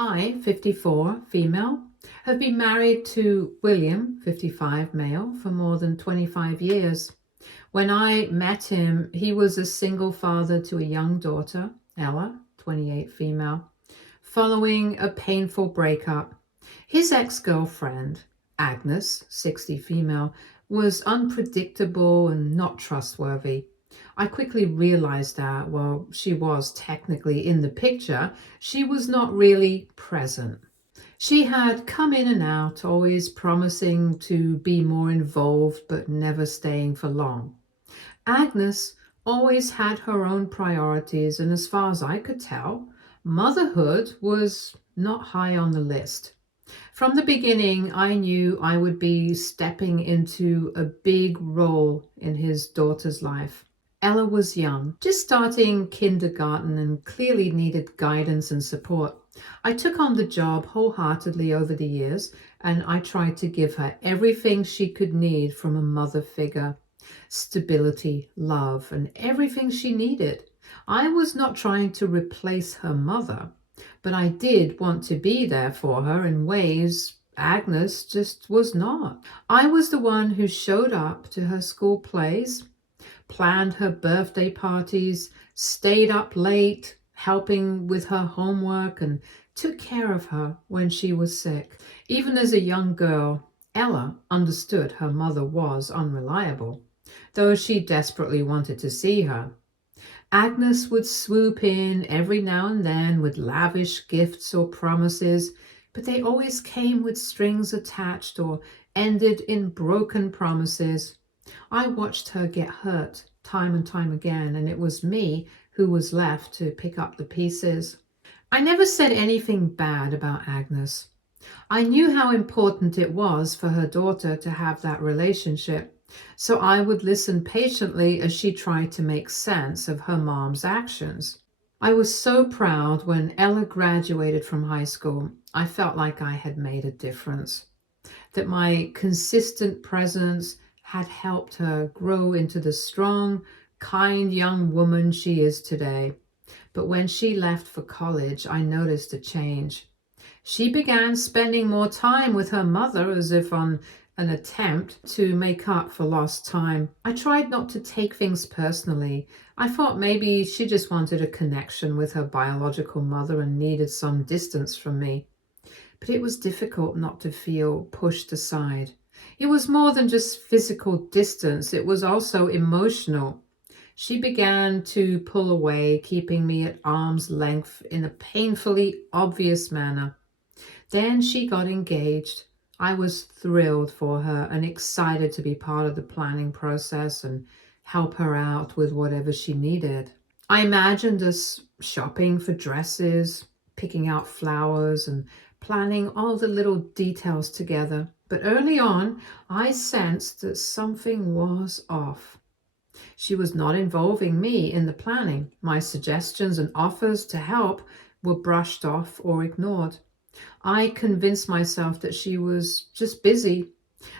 I, 54, female, have been married to William, 55, male, for more than 25 years. When I met him, he was a single father to a young daughter, Ella, 28, female, following a painful breakup. His ex-girlfriend, Agnes, 60, female, was unpredictable and not trustworthy. I quickly realized that while she was technically in the picture, she was not really present. She had come in and out, always promising to be more involved but never staying for long. Agnes always had her own priorities, and as far as I could tell, motherhood was not high on the list. From the beginning, I knew I would be stepping into a big role in his daughter's life. Ella was young, just starting kindergarten, and clearly needed guidance and support. I took on the job wholeheartedly over the years, and I tried to give her everything she could need from a mother figure: stability, love, and everything she needed. I was not trying to replace her mother, but I did want to be there for her in ways Agnes just was not. I was the one who showed up to her school plays, planned her birthday parties, stayed up late, helping with her homework, and took care of her when she was sick. Even as a young girl, Ella understood her mother was unreliable, though she desperately wanted to see her. Agnes would swoop in every now and then with lavish gifts or promises, but they always came with strings attached or ended in broken promises. I watched her get hurt time and time again, and it was me who was left to pick up the pieces. I never said anything bad about Agnes. I knew how important it was for her daughter to have that relationship, so I would listen patiently as she tried to make sense of her mom's actions. I was so proud when Ella graduated from high school. I felt like I had made a difference, that my consistent presence had helped her grow into the strong, kind young woman she is today. But when she left for college, I noticed a change. She began spending more time with her mother, as if on an attempt to make up for lost time. I tried not to take things personally. I thought maybe she just wanted a connection with her biological mother and needed some distance from me. But it was difficult not to feel pushed aside. It was more than just physical distance, it was also emotional. She began to pull away, keeping me at arm's length in a painfully obvious manner. Then she got engaged. I was thrilled for her and excited to be part of the planning process and help her out with whatever she needed. I imagined us shopping for dresses, picking out flowers, and planning all the little details together. But early on, I sensed that something was off. She was not involving me in the planning. My suggestions and offers to help were brushed off or ignored. I convinced myself that she was just busy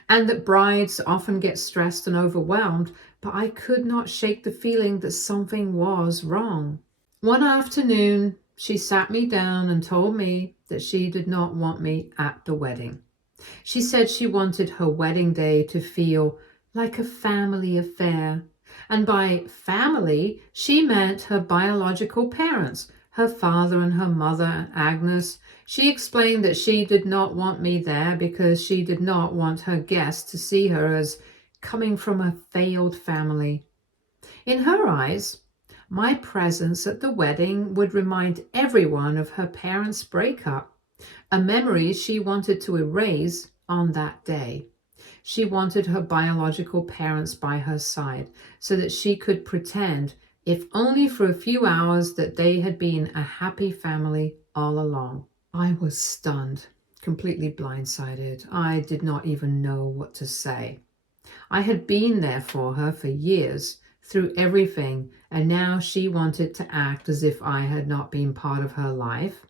and that brides often get stressed and overwhelmed, but I could not shake the feeling that something was wrong. One afternoon, she sat me down and told me that she did not want me at the wedding. She said she wanted her wedding day to feel like a family affair. And by family, she meant her biological parents, her father and her mother, Agnes. She explained that she did not want me there because she did not want her guests to see her as coming from a failed family. In her eyes, my presence at the wedding would remind everyone of her parents' breakup, a memory she wanted to erase on that day. She wanted her biological parents by her side so that she could pretend, if only for a few hours, that they had been a happy family all along. I was stunned, completely blindsided. I did not even know what to say. I had been there for her for years, through everything, and now she wanted to act as if I had not been part of her life,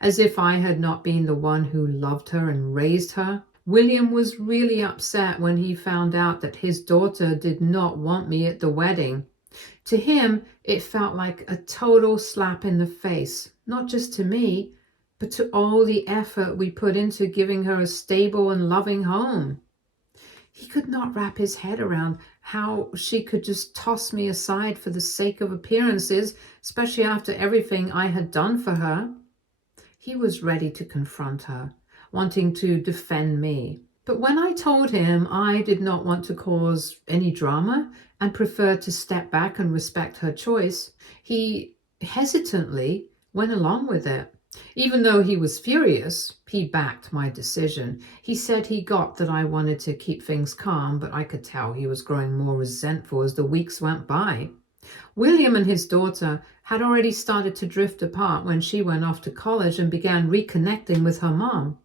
as if I had not been the one who loved her and raised her. William was really upset when he found out that his daughter did not want me at the wedding. To him, it felt like a total slap in the face, not just to me, but to all the effort we put into giving her a stable and loving home. He could not wrap his head around how she could just toss me aside for the sake of appearances, especially after everything I had done for her. He was ready to confront her, wanting to defend me. But when I told him I did not want to cause any drama and preferred to step back and respect her choice, he hesitantly went along with it. Even though he was furious, he backed my decision. He said he got that I wanted to keep things calm, but I could tell he was growing more resentful as the weeks went by. William and his daughter had already started to drift apart when she went off to college and began reconnecting with her mom.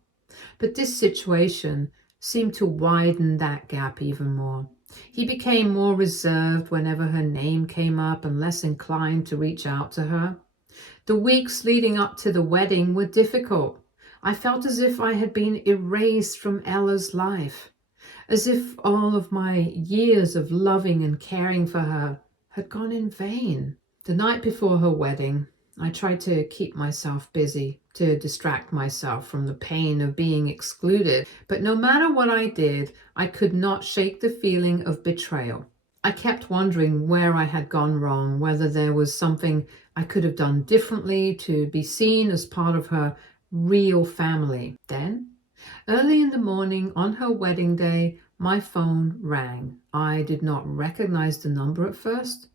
But this situation seemed to widen that gap even more. He became more reserved whenever her name came up and less inclined to reach out to her. The weeks leading up to the wedding were difficult. I felt as if I had been erased from Ella's life, as if all of my years of loving and caring for her had gone in vain. The night before her wedding, I tried to keep myself busy, to distract myself from the pain of being excluded. But no matter what I did, I could not shake the feeling of betrayal. I kept wondering where I had gone wrong, whether there was something I could have done differently to be seen as part of her real family. Then, early in the morning on her wedding day, my phone rang. I did not recognize the number at first,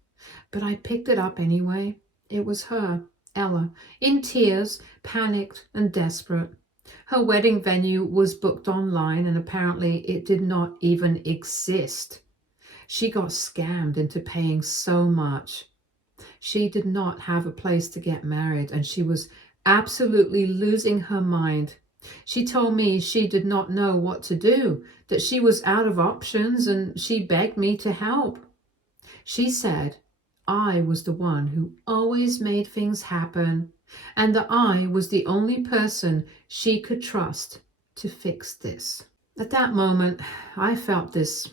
but I picked it up anyway. It was her, Ella, in tears, panicked and desperate. Her wedding venue was booked online and apparently it did not even exist. She got scammed into paying so much. She did not have a place to get married and she was absolutely losing her mind. She told me she did not know what to do, that she was out of options, and she begged me to help. She said I was the one who always made things happen and that I was the only person she could trust to fix this. At that moment, I felt this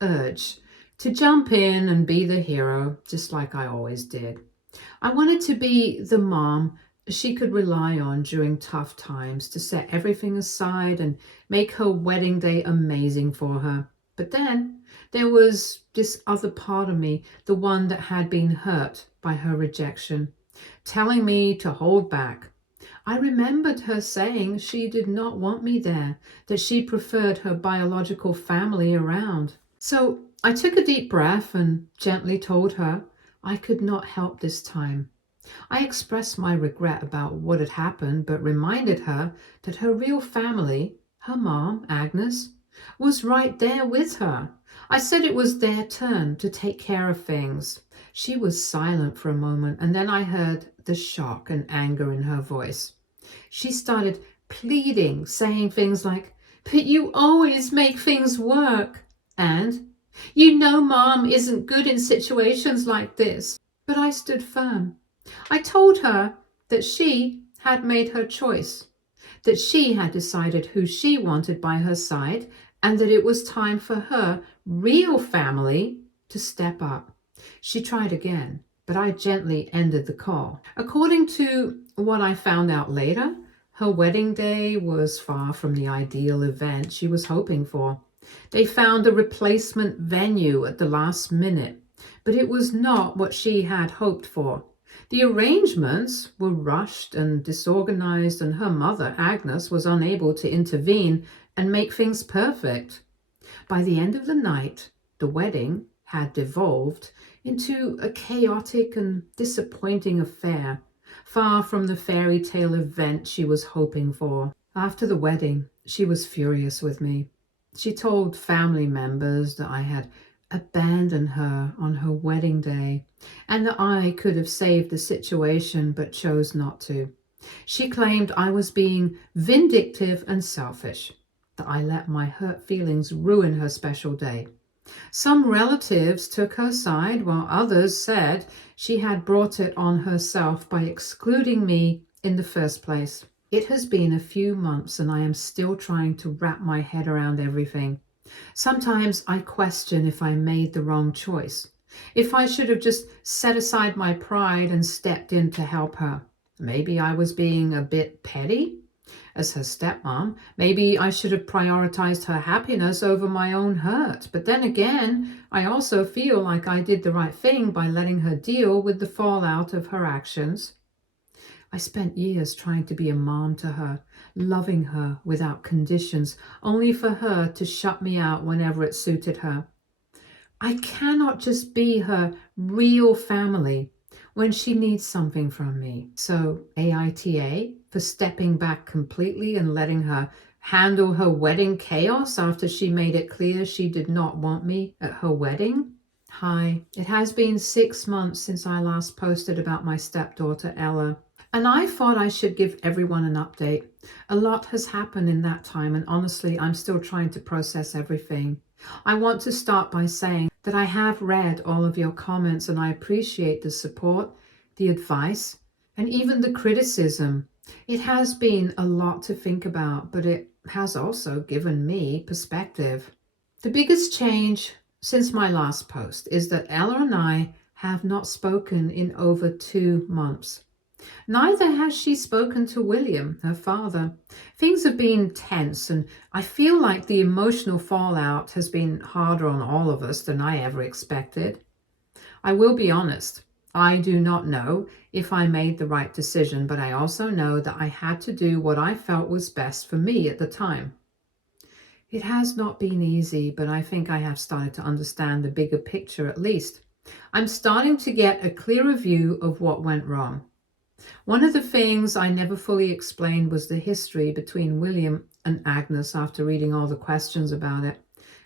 urge to jump in and be the hero, just like I always did. I wanted to be the mom she could rely on during tough times, to set everything aside and make her wedding day amazing for her. But then there was this other part of me, the one that had been hurt by her rejection, telling me to hold back. I remembered her saying she did not want me there, that she preferred her biological family around. So I took a deep breath and gently told her I could not help this time. I expressed my regret about what had happened, but reminded her that her real family, her mom, Agnes, was right there with her. I said it was their turn to take care of things. She was silent for a moment, and then I heard the shock and anger in her voice. She started pleading, saying things like, "But you always make things work," and "You know Mom isn't good in situations like this." But I stood firm. I told her that she had made her choice, that she had decided who she wanted by her side, and that it was time for her real family to step up. She tried again, but I gently ended the call. According to what I found out later, her wedding day was far from the ideal event she was hoping for. They found a replacement venue at the last minute, but it was not what she had hoped for. The arrangements were rushed and disorganized, and her mother, Agnes, was unable to intervene and make things perfect. By the end of the night, the wedding had devolved into a chaotic and disappointing affair, far from the fairy tale event she was hoping for. After the wedding, she was furious with me. She told family members that I had abandoned her on her wedding day and that I could have saved the situation but chose not to. She claimed I was being vindictive and selfish, that I let my hurt feelings ruin her special day. Some relatives took her side, while others said she had brought it on herself by excluding me in the first place. It has been a few months and I am still trying to wrap my head around everything. Sometimes I question if I made the wrong choice, if I should have just set aside my pride and stepped in to help her. Maybe I was being a bit petty as her stepmom. Maybe I should have prioritized her happiness over my own hurt. But then again, I also feel like I did the right thing by letting her deal with the fallout of her actions. I spent years trying to be a mom to her, loving her without conditions, only for her to shut me out whenever it suited her. I cannot just be her real family when she needs something from me. So AITA for stepping back completely and letting her handle her wedding chaos after she made it clear she did not want me at her wedding. Hi, it has been 6 months since I last posted about my stepdaughter Ella, and I thought I should give everyone an update. A lot has happened in that time, and honestly, I'm still trying to process everything. I want to start by saying that I have read all of your comments and I appreciate the support, the advice, and even the criticism. It has been a lot to think about, but it has also given me perspective. The biggest change since my last post is that Ella and I have not spoken in over 2 months. Neither has she spoken to William, her father. Things have been tense, and I feel like the emotional fallout has been harder on all of us than I ever expected. I will be honest, I do not know if I made the right decision, but I also know that I had to do what I felt was best for me at the time. It has not been easy, but I think I have started to understand the bigger picture at least. I'm starting to get a clearer view of what went wrong. One of the things I never fully explained was the history between William and Agnes after reading all the questions about it.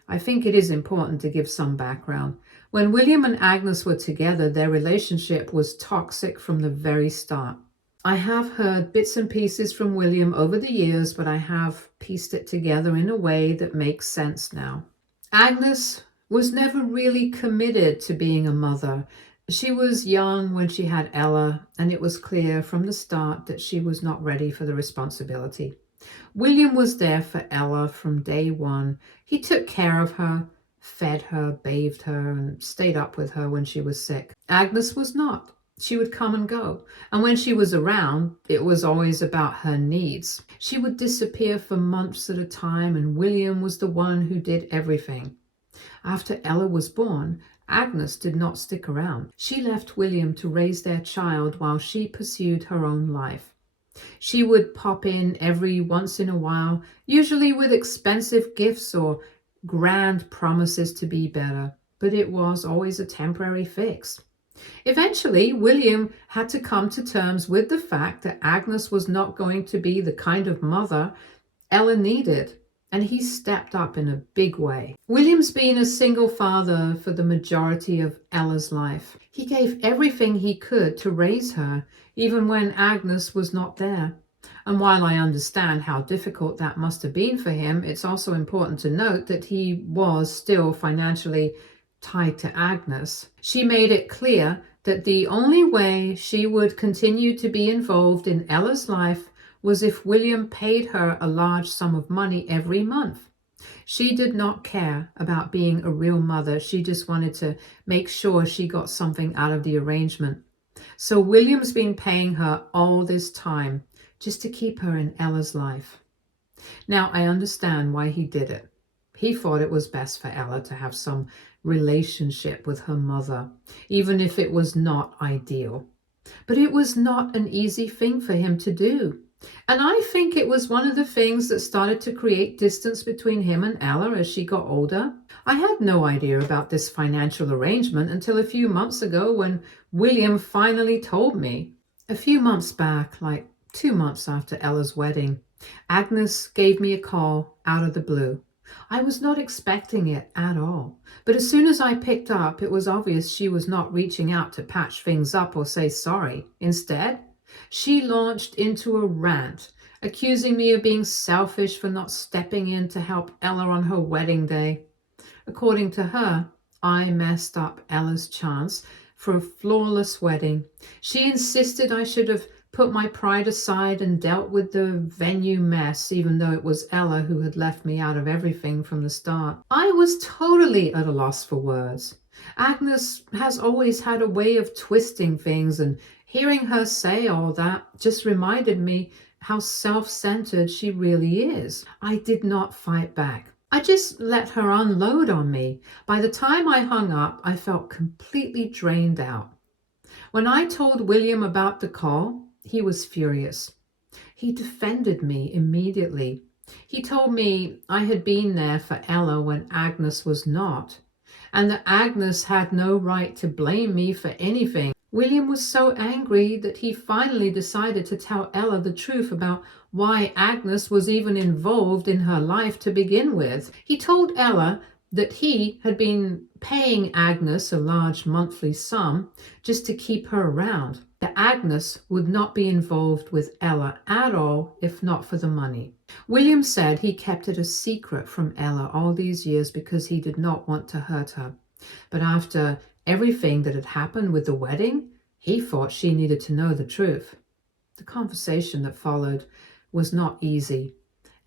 I think it is important to give some background. When William and Agnes were together, their relationship was toxic from the very start. I have heard bits and pieces from William over the years, but I have pieced it together in a way that makes sense now. Agnes was never really committed to being a mother. She was young when she had Ella, and it was clear from the start that she was not ready for the responsibility. William was there for Ella from day one. He took care of her, fed her, bathed her, and stayed up with her when she was sick. Agnes was not. She would come and go, and when she was around, it was always about her needs. She would disappear for months at a time, and William was the one who did everything. After Ella was born, Agnes did not stick around. She left William to raise their child while she pursued her own life. She would pop in every once in a while, usually with expensive gifts or grand promises to be better, but it was always a temporary fix. Eventually, William had to come to terms with the fact that Agnes was not going to be the kind of mother Ella needed, and he stepped up in a big way. William's been a single father for the majority of Ella's life. He gave everything he could to raise her, even when Agnes was not there. And while I understand how difficult that must have been for him, it's also important to note that he was still financially tied to Agnes. She made it clear that the only way she would continue to be involved in Ella's life was if William paid her a large sum of money every month. She did not care about being a real mother. She just wanted to make sure she got something out of the arrangement. So William's been paying her all this time just to keep her in Ella's life. Now, I understand why he did it. He thought it was best for Ella to have some relationship with her mother, even if it was not ideal. But it was not an easy thing for him to do. And I think it was one of the things that started to create distance between him and Ella as she got older. I had no idea about this financial arrangement until a few months ago when William finally told me. A few months back, like 2 months after Ella's wedding, Agnes gave me a call out of the blue. I was not expecting it at all, but as soon as I picked up, it was obvious she was not reaching out to patch things up or say sorry. Instead, she launched into a rant, accusing me of being selfish for not stepping in to help Ella on her wedding day. According to her, I messed up Ella's chance for a flawless wedding. She insisted I should have put my pride aside and dealt with the venue mess, even though it was Ella who had left me out of everything from the start. I was totally at a loss for words. Agnes has always had a way of twisting things and Hearing her say all that just reminded me how self-centered she really is. I did not fight back. I just let her unload on me. By the time I hung up, I felt completely drained out. When I told William about the call, he was furious. He defended me immediately. He told me I had been there for Ella when Agnes was not, and that Agnes had no right to blame me for anything. William was so angry that he finally decided to tell Ella the truth about why Agnes was even involved in her life to begin with. He told Ella that he had been paying Agnes a large monthly sum just to keep her around, that Agnes would not be involved with Ella at all if not for the money. William said he kept it a secret from Ella all these years because he did not want to hurt her. But after everything that had happened with the wedding, he thought she needed to know the truth. The conversation that followed was not easy.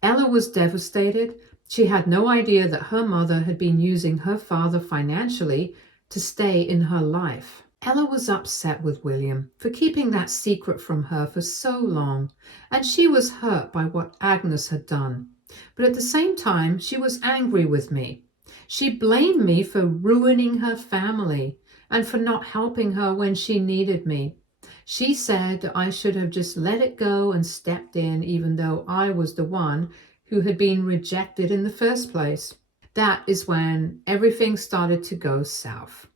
Ella was devastated. She had no idea that her mother had been using her father financially to stay in her life. Ella was upset with William for keeping that secret from her for so long, and she was hurt by what Agnes had done. But at the same time, she was angry with me. She blamed me for ruining her family and for not helping her when she needed me. She said I should have just let it go and stepped in, even though I was the one who had been rejected in the first place. That is when everything started to go south.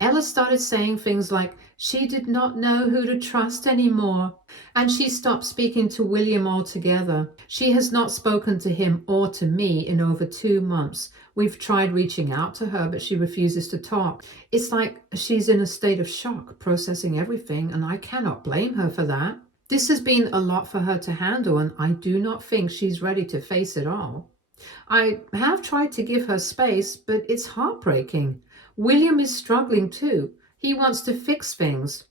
Ella started saying things like she did not know who to trust anymore, and she stopped speaking to William altogether. She has not spoken to him or to me in over 2 months. We've tried reaching out to her, but she refuses to talk. It's like she's in a state of shock, processing everything, and I cannot blame her for that. This has been a lot for her to handle, and I do not think she's ready to face it all. I have tried to give her space, but it's heartbreaking. William is struggling too. He wants to fix things,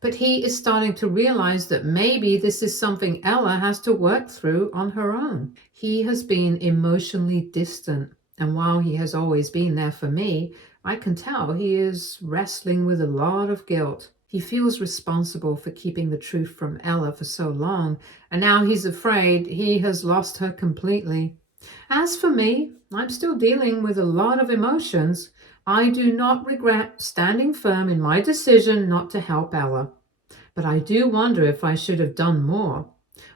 but he is starting to realize that maybe this is something Ella has to work through on her own. He has been emotionally distant, and while he has always been there for me, I can tell he is wrestling with a lot of guilt. He feels responsible for keeping the truth from Ella for so long, and now he's afraid he has lost her completely. As for me, I'm still dealing with a lot of emotions. I do not regret standing firm in my decision not to help Ella, but I do wonder if I should have done more.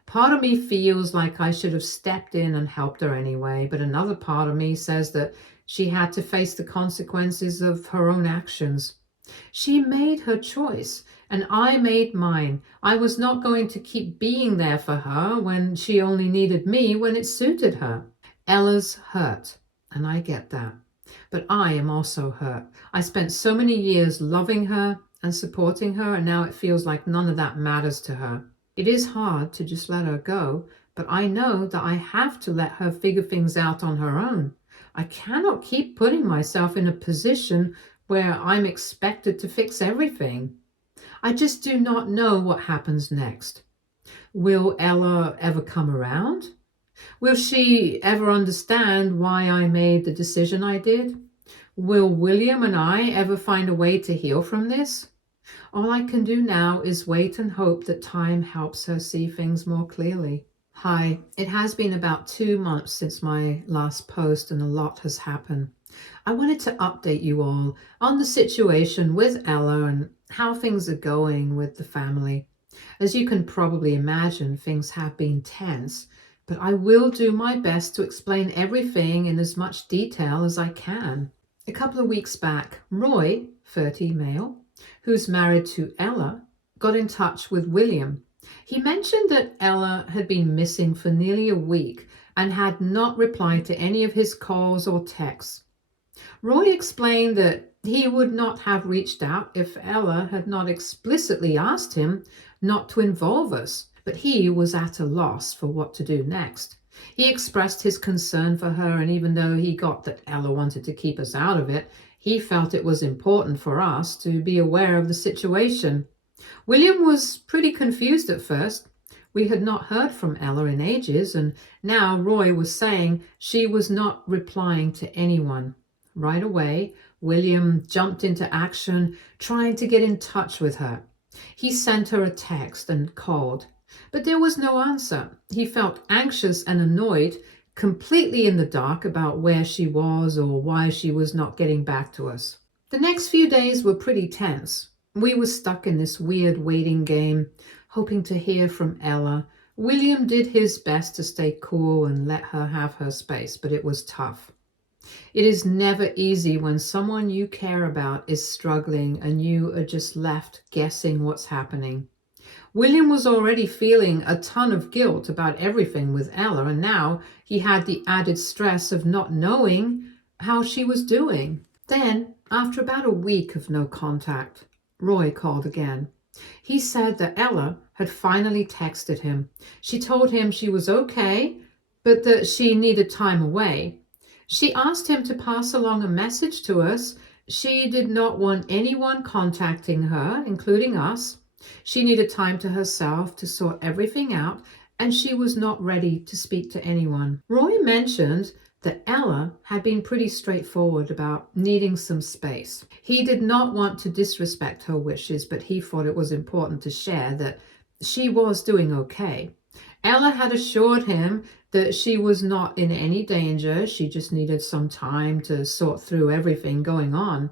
Part of me feels like I should have stepped in and helped her anyway, but another part of me says that she had to face the consequences of her own actions. She made her choice, and I made mine. I was not going to keep being there for her when she only needed me when it suited her. Ella's hurt, and I get that. But I am also hurt. I spent so many years loving her and supporting her, and now it feels like none of that matters to her. It is hard to just let her go, but I know that I have to let her figure things out on her own. I cannot keep putting myself in a position where I'm expected to fix everything. I just do not know what happens next. Will Ella ever come around? Will she ever understand why I made the decision I did? Will William and I ever find a way to heal from this? All I can do now is wait and hope that time helps her see things more clearly. Hi, it has been about 2 months since my last post and a lot has happened. I wanted to update you all on the situation with Ella and how things are going with the family. As you can probably imagine, things have been tense, but I will do my best to explain everything in as much detail as I can. A couple of weeks back, Roy, 30 male, who's married to Ella, got in touch with William. He mentioned that Ella had been missing for nearly a week and had not replied to any of his calls or texts. Roy explained that he would not have reached out if Ella had not explicitly asked him not to involve us, but he was at a loss for what to do next. He expressed his concern for her, and even though he got that Ella wanted to keep us out of it, he felt it was important for us to be aware of the situation. William was pretty confused at first. We had not heard from Ella in ages, and now Roy was saying she was not replying to anyone. Right away, William jumped into action, trying to get in touch with her. He sent her a text and called, but there was no answer. He felt anxious and annoyed, completely in the dark about where she was or why she was not getting back to us. The next few days were pretty tense. We were stuck in this weird waiting game, hoping to hear from Ella. William did his best to stay cool and let her have her space, but it was tough. It is never easy when someone you care about is struggling and you are just left guessing what's happening. William was already feeling a ton of guilt about everything with Ella, and now he had the added stress of not knowing how she was doing. Then, after about a week of no contact, Roy called again. He said that Ella had finally texted him. She told him she was okay, but that she needed time away. She asked him to pass along a message to us. She did not want anyone contacting her, including us. She needed time to herself to sort everything out, and she was not ready to speak to anyone. Roy mentioned that Ella had been pretty straightforward about needing some space. He did not want to disrespect her wishes, but he thought it was important to share that she was doing okay. Ella had assured him that she was not in any danger. She just needed some time to sort through everything going on.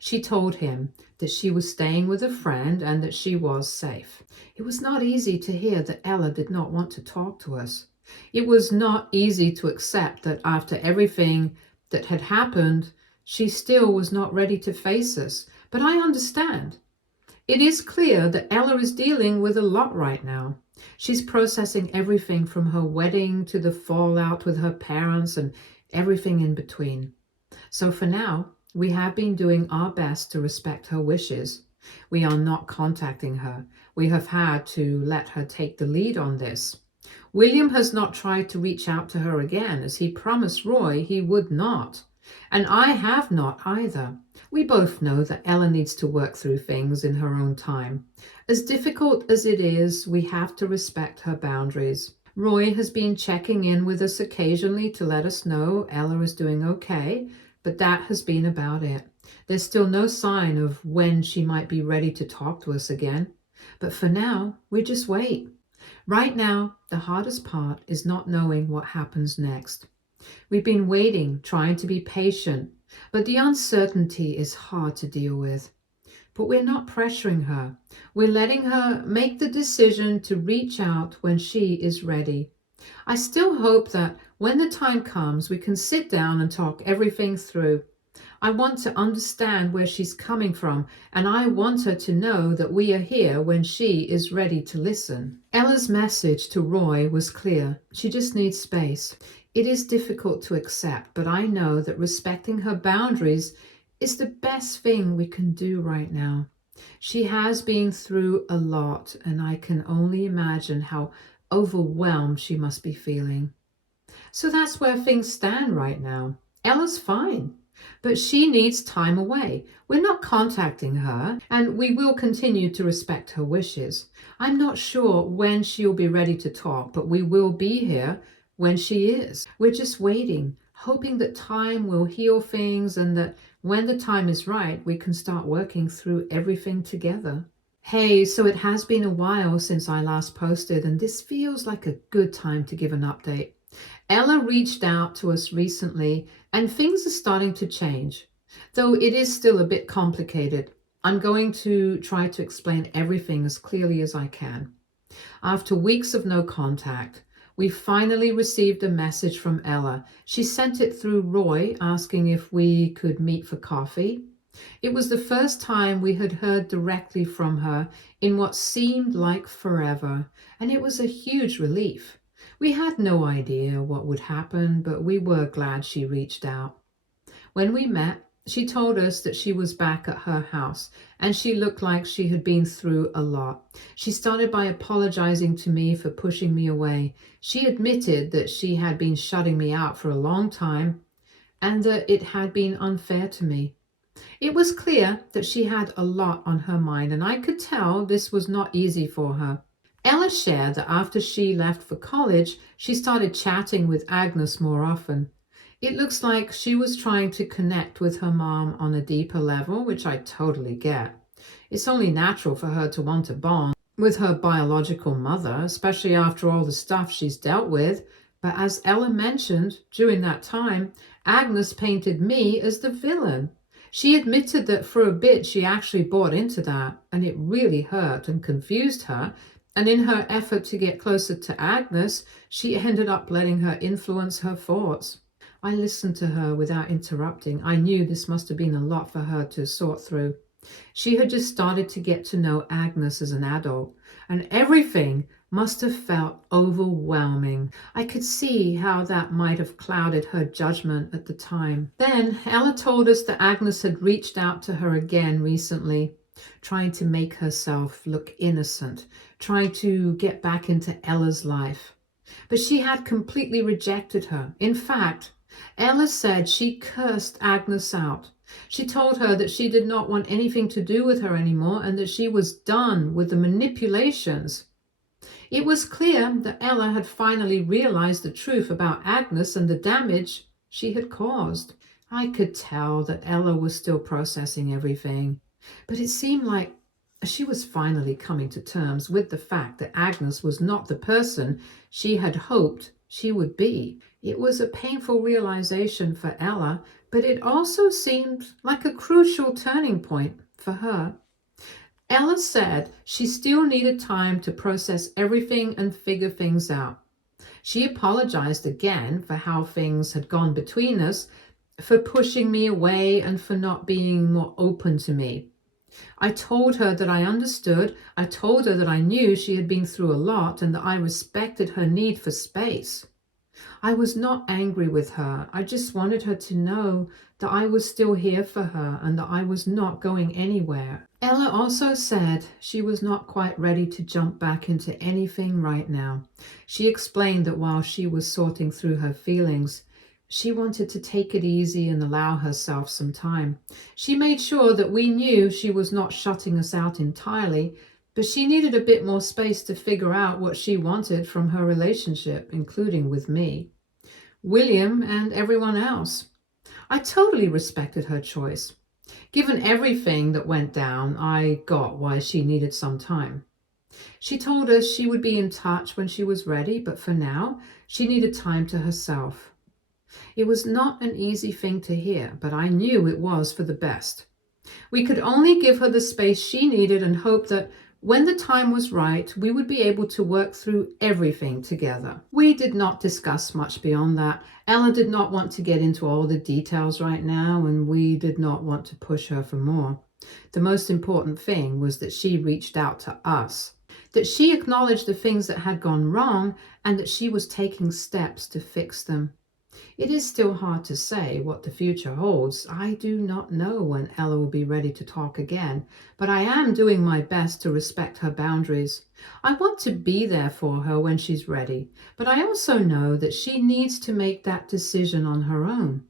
She told him that she was staying with a friend and that she was safe. It was not easy to hear that Ella did not want to talk to us. It was not easy to accept that after everything that had happened, she still was not ready to face us. But I understand. It is clear that Ella is dealing with a lot right now. She's processing everything from her wedding to the fallout with her parents and everything in between. So for now, we have been doing our best to respect her wishes. We are not contacting her. We have had to let her take the lead on this. William has not tried to reach out to her again, as he promised Roy he would not. And I have not either. We both know that Ella needs to work through things in her own time. As difficult as it is, we have to respect her boundaries. Roy has been checking in with us occasionally to let us know Ella is doing okay, but that has been about it. There's still no sign of when she might be ready to talk to us again. But for now, we just wait. Right now, the hardest part is not knowing what happens next. We've been waiting, trying to be patient, but the uncertainty is hard to deal with. But we're not pressuring her. We're letting her make the decision to reach out when she is ready. I still hope that when the time comes, we can sit down and talk everything through. I want to understand where she's coming from, and I want her to know that we are here when she is ready to listen. Ella's message to Roy was clear. She just needs space. It is difficult to accept, but I know that respecting her boundaries is the best thing we can do right now. She has been through a lot, and I can only imagine how overwhelmed she must be feeling. So that's where things stand right now. Ella's fine, but she needs time away. We're not contacting her, and we will continue to respect her wishes. I'm not sure when she'll be ready to talk, but we will be here when she is. We're just waiting, hoping that time will heal things and that when the time is right, we can start working through everything together. Hey, so it has been a while since I last posted, and this feels like a good time to give an update. Ella reached out to us recently, and things are starting to change. Though it is still a bit complicated, I'm going to try to explain everything as clearly as I can. After weeks of no contact, we finally received a message from Ella. She sent it through Roy, asking if we could meet for coffee. It was the first time we had heard directly from her in what seemed like forever, and it was a huge relief. We had no idea what would happen, but we were glad she reached out. When we met, she told us that she was back at her house, and she looked like she had been through a lot. She started by apologizing to me for pushing me away. She admitted that she had been shutting me out for a long time, and that it had been unfair to me. It was clear that she had a lot on her mind, and I could tell this was not easy for her. Ella shared that after she left for college, she started chatting with Agnes more often. It looks like she was trying to connect with her mom on a deeper level, which I totally get. It's only natural for her to want to bond with her biological mother, especially after all the stuff she's dealt with. But as Ella mentioned, during that time, Agnes painted me as the villain. She admitted that for a bit she actually bought into that, and it really hurt and confused her. And in her effort to get closer to Agnes, she ended up letting her influence her thoughts. I listened to her without interrupting. I knew this must have been a lot for her to sort through. She had just started to get to know Agnes as an adult, and everything must have felt overwhelming. I could see how that might have clouded her judgment at the time. Then Ella told us that Agnes had reached out to her again recently, trying to make herself look innocent, trying to get back into Ella's life. But she had completely rejected her. In fact, Ella said she cursed Agnes out. She told her that she did not want anything to do with her anymore and that she was done with the manipulations. It was clear that Ella had finally realized the truth about Agnes and the damage she had caused. I could tell that Ella was still processing everything, but it seemed like she was finally coming to terms with the fact that Agnes was not the person she had hoped she would be. It was a painful realization for Ella, but it also seemed like a crucial turning point for her. Ella said she still needed time to process everything and figure things out. She apologized again for how things had gone between us, for pushing me away and for not being more open to me. I told her that I understood. I told her that I knew she had been through a lot and that I respected her need for space. I was not angry with her. I just wanted her to know that I was still here for her and that I was not going anywhere. Ella also said she was not quite ready to jump back into anything right now. She explained that while she was sorting through her feelings, she wanted to take it easy and allow herself some time. She made sure that we knew she was not shutting us out entirely, but she needed a bit more space to figure out what she wanted from her relationship, including with me, William, and everyone else. I totally respected her choice. Given everything that went down, I got why she needed some time. She told us she would be in touch when she was ready, but for now, she needed time to herself. It was not an easy thing to hear, but I knew it was for the best. We could only give her the space she needed and hope that when the time was right, we would be able to work through everything together. We did not discuss much beyond that. Ella did not want to get into all the details right now, and we did not want to push her for more. The most important thing was that she reached out to us, that she acknowledged the things that had gone wrong, and that she was taking steps to fix them. It is still hard to say what the future holds. I do not know when Ella will be ready to talk again, but I am doing my best to respect her boundaries. I want to be there for her when she's ready, but I also know that she needs to make that decision on her own.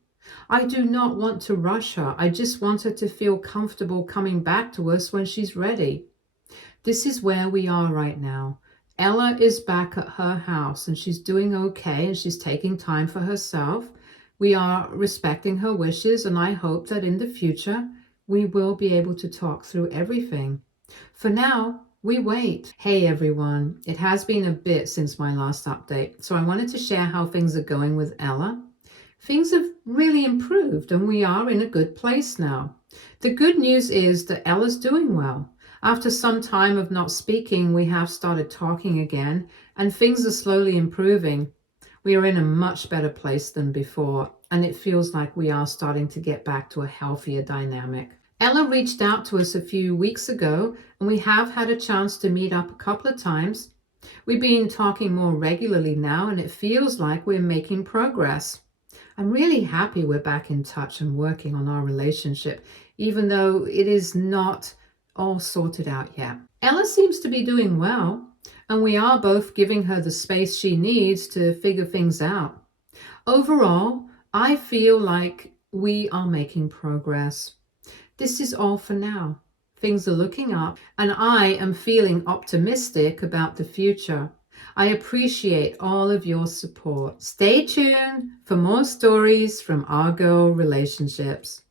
I do not want to rush her. I just want her to feel comfortable coming back to us when she's ready. This is where we are right now. Ella is back at her house and she's doing okay and she's taking time for herself. We are respecting her wishes, and I hope that in the future we will be able to talk through everything. For now, we wait. Hey everyone, it has been a bit since my last update, so I wanted to share how things are going with Ella. Things have really improved and we are in a good place now. The good news is that Ella's doing well. After some time of not speaking, we have started talking again, and things are slowly improving. We are in a much better place than before, and it feels like we are starting to get back to a healthier dynamic. Ella reached out to us a few weeks ago, and we have had a chance to meet up a couple of times. We've been talking more regularly now, and it feels like we're making progress. I'm really happy we're back in touch and working on our relationship, even though it is not all sorted out yet. Ella seems to be doing well, and we are both giving her the space she needs to figure things out. Overall, I feel like we are making progress. This is all for now. Things are looking up, and I am feeling optimistic about the future. I appreciate all of your support. Stay tuned for more stories from our girl relationships.